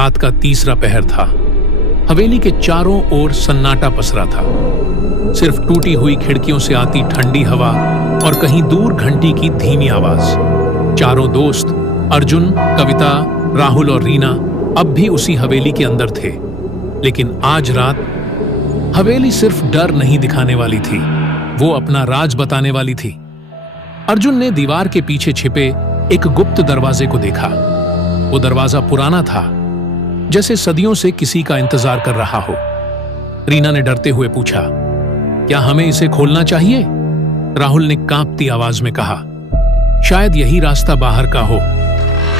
रात का तीसरा पहर था। हवेली के चारों ओर सन्नाटा पसरा था। सिर्फ टूटी हुई खिड़कियों से आती ठंडी हवा और कहीं दूर घंटी की धीमी आवाज। चारों दोस्त अर्जुन, कविता, राहुल और रीना अब भी उसी हवेली के अंदर थे। लेकिन आज रात हवेली सिर्फ डर नहीं दिखाने वाली थी, वो अपना राज बताने वाली थी। अर्जुन ने दीवार के पीछे छिपे एक गुप्त दरवाजे को देखा। वो दरवाजा पुराना था, जैसे सदियों से किसी का इंतजार कर रहा हो। रीना ने डरते हुए पूछा, क्या हमें इसे खोलना चाहिए? राहुल ने कांपती आवाज में कहा, शायद यही रास्ता बाहर का हो।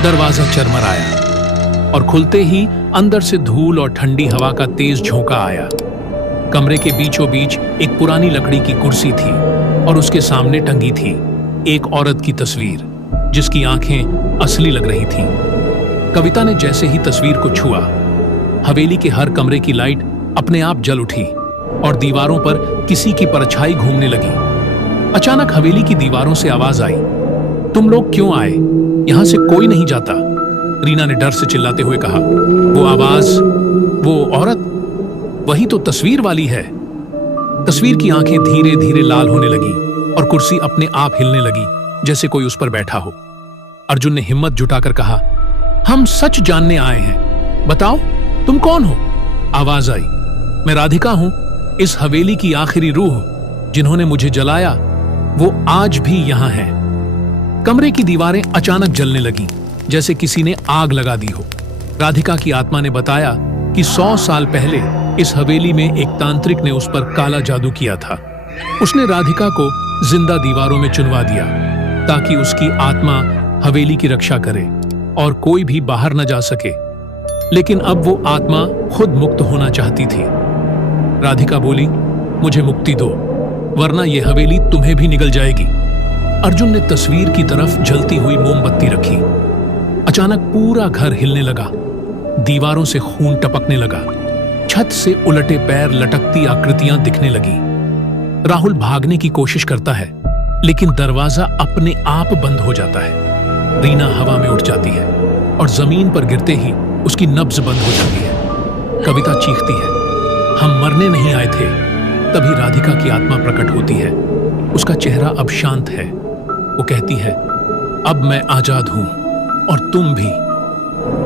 दरवाजा चरमराया और खुलते ही अंदर से धूल और ठंडी हवा का तेज झोंका आया। कमरे के बीचों बीच एक पुरानी लकड़ी की कुर्सी थी और उसके सामने टंगी थी एक औरत की तस्वीर, जिसकी आंखें असली लग रही थीं। कविता ने जैसे ही तस्वीर को छुआ, हवेली के हर कमरे की लाइट अपने आप जल उठी और दीवारों पर किसी की परछाई घूमने लगी। अचानक हवेली की दीवारों से आवाज आई, तुम लोग क्यों आए? यहां से कोई नहीं जाता। रीना ने डर से चिल्लाते हुए कहा, वो आवाज, वो औरत, वही तो तस्वीर वाली है। तस्वीर की आंखें धीरे धीरे लाल होने लगी और कुर्सी अपने आप हिलने लगी, जैसे कोई उस पर बैठा हो। अर्जुन ने हिम्मत जुटाकर कहा, हम सच जानने आए हैं, बताओ तुम कौन हो? आवाज आई, मैं राधिका हूं, इस हवेली की आखिरी रूह। जिन्होंने मुझे जलाया वो आज भी यहां है। कमरे की दीवारें अचानक जलने लगीं, जैसे किसी ने आग लगा दी हो। राधिका की आत्मा ने बताया कि 100 साल पहले इस हवेली में एक तांत्रिक ने उस पर काला जादू किया था। उसने राधिका को जिंदा दीवारों में चुनवा दिया ताकि उसकी आत्मा हवेली की रक्षा करे और कोई भी बाहर न जा सके। लेकिन अब वो आत्मा खुद मुक्त होना चाहती थी। राधिका बोली, मुझे मुक्ति दो, वरना ये हवेली तुम्हें भी निगल जाएगी। अर्जुन ने तस्वीर की तरफ जलती हुई मोमबत्ती रखी। अचानक पूरा घर हिलने लगा, दीवारों से खून टपकने लगा, छत से उलटे पैर, लटकती आकृतियां दिखने लगी। राहुल भागने की कोशिश करता है, लेकिन दरवाजा अपने आप बंद हो जाता है। रीना हवा में उड़ जाती है और जमीन पर गिरते ही उसकी नब्ज बंद हो जाती है। कविता चीखती है, हम मरने नहीं आए थे। तभी राधिका की आत्मा प्रकट होती है। उसका चेहरा अब शांत है। वो कहती है, अब मैं आजाद हूं और तुम भी।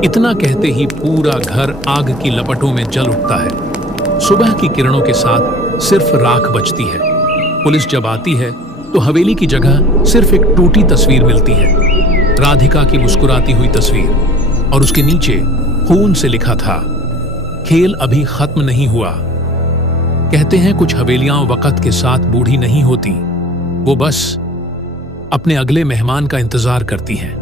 इतना कहते ही पूरा घर आग की लपटों में जल उठता है। सुबह की किरणों के साथ सिर्फ राख बचती है। पुलिस जब आती है तो हवेली की जगह सिर्फ एक टूटी तस्वीर मिलती है, राधिका की मुस्कुराती हुई तस्वीर, और उसके नीचे खून से लिखा था, खेल अभी खत्म नहीं हुआ। कहते हैं कुछ हवेलियां वक्त के साथ बूढ़ी नहीं होती, वो बस अपने अगले मेहमान का इंतजार करती हैं।